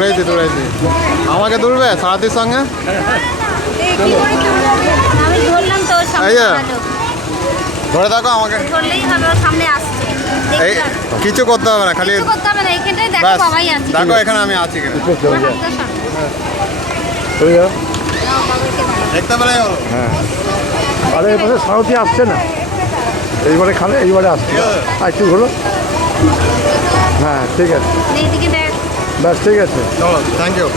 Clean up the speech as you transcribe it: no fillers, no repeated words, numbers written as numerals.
দৌড়াইছি দৌড়াইছি। আমাকে দৌড়বে সারাদির সঙ্গে? আমি ধরলাম তো ওর সামনে এই যে। ভালো। ধরে থাকো আমাকে। ধরলেই হবে, ওর সামনে আসছে। এই কিছু করতে হবে না, খালি কিছু করতে হবে না, এখানটায় দেখো ব্যাস বাবাই আছে। দেখো এখানে আমি আছি কিনা। তোমার হাতটা সরাও। চলে যাও। নাও, বাবাকে দাও। দেখতে পেলে হলো। হ্যাঁ, আরে এই পাশে সারথি আসছে না, এইবারে খালে এইবারে আসছে। ঠিক আছে। আর একটু ঘুরো। হ্যাঁ ঠিক আছে, এইদিকে দেখ। ব্যাস ঠিক আছে। চলো, থ্যাংক ইউ।